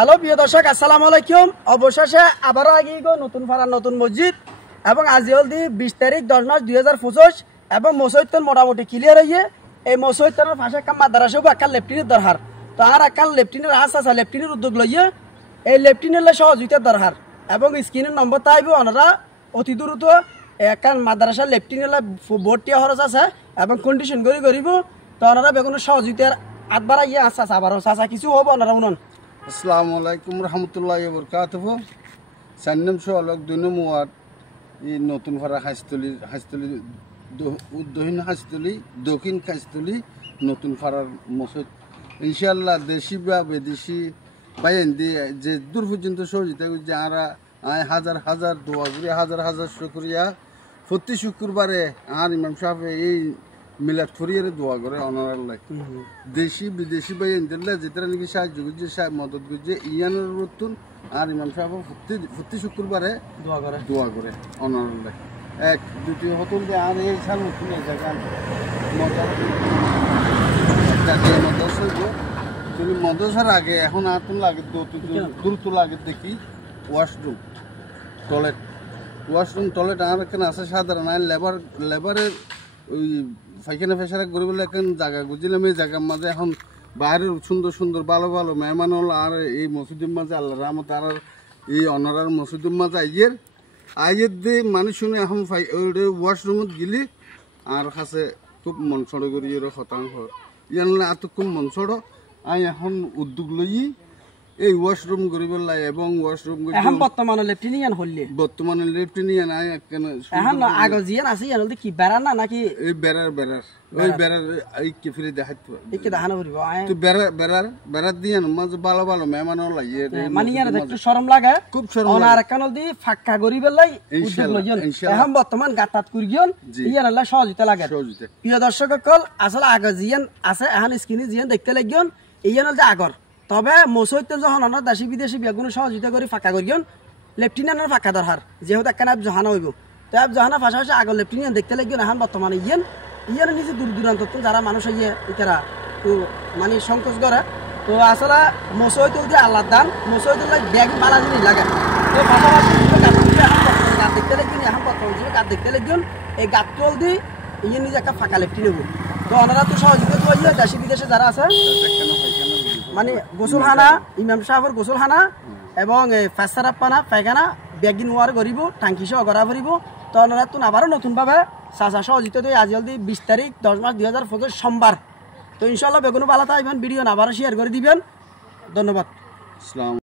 Hello প্রিয় দর্শক, আসসালামু আলাইকুম। অবশেষে আবারও আগিয়ে গো নতুন ফাড়ার নতুন মসজিদ এবং আজি হলদি 20 তারিখ 10 মাস 2025 এবং মসজিদটা মোটামুটি ক্লিয়ার হয়ে এই মসজিদটার পাশে একটা মাদ্রাসা একটা লেফটিনের দরকার। তো আর একটা লেফটিনের আছে লেফটিনের উদ্যোগ লইয়ে এই লেফটিনের সহযোগিতার দরকার এবং স্ক্রিনের নম্বর তাইব ওনারা অতি দ্রুত একটা মাদ্রাসা লেফটিনের ভর্তি খরচ আছে এবং কন্ডিশন করে করিব। তো ওনারা বেগুন সহযোগিতার আটবার গিয়ে আসা আবারও চাচা কিছু হব ওনারা উনন। আসসালামু আলাইকুম রহমতুল্লাহ বরকাতুহ। 4 নং সোয়ালক 2 নং ওয়ার্ড এই নতুন ভাড়া হাঁসতলি উদ্দহীন হাঁসতলি দক্ষিণ হাঁসতলি নতুন ভাড়ার মসজিদ ইনশাল্লাহ দেশি বা বিদেশি বাইন দিয়ে যে দূর পর্যন্ত সহযোগিতা করছে আরা হাজার হাজার দোয়া করি, হাজার হাজার শুকরিয়া। প্রতি শুক্রবারে আর ইমাম সাহেব এই মিলাদ ফরিয়ার দোয়া করে অনারাল্লাহ দেশি বিদেশি বাইন দিল্লা যেটা নাকি সাহায্য করছে মদত করছে ইয়ানোর রতুন আর ইমাম সাহেব প্রতি শুক্রবারে দোয়া করে অনারাল্লাহ। এক দ্বিতীয় হতুন যে আর এই সাল নতুন এই জায়গা তুমি মদরসার আগে এখন আর তুমি লাগে দ্রুত লাগে দেখি ওয়াশরুম টয়লেট আর এখানে আছে সাধারণ লেবারের ওই ফাইখানা ফেসারা গরিবের এখন জায়গা বুঝলাম এই জায়গার মাঝে এখন বাইরের সুন্দর সুন্দর ভালো ভালো মেহমান হল আর এই মসজিদের মাঝে আল্লাহ রহমত আর এই অনারার মসজিদের মাঝে আইয়ের দিয়ে মানুষ শুনে এখন ওয়াশরুমত গেলি আর কাছে খুব মন ছড়ো করি এর শতাংশ ইয়ানলে এত খুব মন ছড়ো আই এখন উদ্যোগ লই এই ওয়াশরুম করিবার লাই এবং ওয়াশরুম এখন বর্তমানে লেফটিনিয়ান আই কেন এখন আগে জিয়ান আছে ইয়ান কি বেড়া না নাকি এই বেড়ার ওই বেড়ার এই কি ফিরে দেখাইতো এই কি দেখানো করিব তো বেড়ার দিয়ান মাঝে ভালো ভালো মেহমান লাগে মানে ইয়ার একটু শরম লাগে খুব শরম ওনার কানল দি ফাক্কা করিবার লাই উদ্যোগ লইন এখন বর্তমান গাতাত করিয়ন ইয়ার আল্লাহ সহযোগিতা লাগে। প্রিয় দর্শক সকল আসলে আগে জিয়ান আছে এখন স্ক্রিনে জিয়ান দেখতে লাগিয়ন ইয়ান হল যে আগর তবে মসজিদে যখন অন্য দেশি বিদেশি বেগুন সহযোগিতা করে ফাঁকা করিয়ন লেফটিনেন্টের ফাঁকা দরকার যেহেতু একটা জহানা হইব তো জহানা পাশাপাশি আগর লেফটিনেন্ট দেখতে লাগিয়ন এখন বর্তমানে ইয়ান নিজে দূর দূরান্ত যারা মানুষ ইতারা তো মানে সংকোচ করে তো আসলে মসজিদ দিয়ে আল্লাহ দান মসজিদ ব্যাগ মালা জিনিস লাগে তো পাশাপাশি গাছ দেখতে লাগিয়ন এখন বর্তমান গাছ দেখতে লাগিয়ন এই গাছ তল দিয়ে ইয়ে নিজে একটা ফাঁকা লেফটিন হইব। তো ওনারা তো সহযোগিতা হইয়া দেশি বিদেশে যারা আছে মানে গোসলখানা ইমাম সাহেবের গোসলখানা এবং ফাঁসারাপ্পানা পায়খানা ব্যাগিন ওয়ার করিব টাঙ্কি সহ করা ফুরিব। তো ওনারা তো আবারও নতুনভাবে চাচা সহযোগিতা দিয়ে আজ হলদি 20 তারিখ 10 মাস 2025 সোমবার। তো ইনশাল্লাহ বেগুন ভালো থাকবেন, ভিডিও আবারও শেয়ার করে দিবেন। ধন্যবাদ।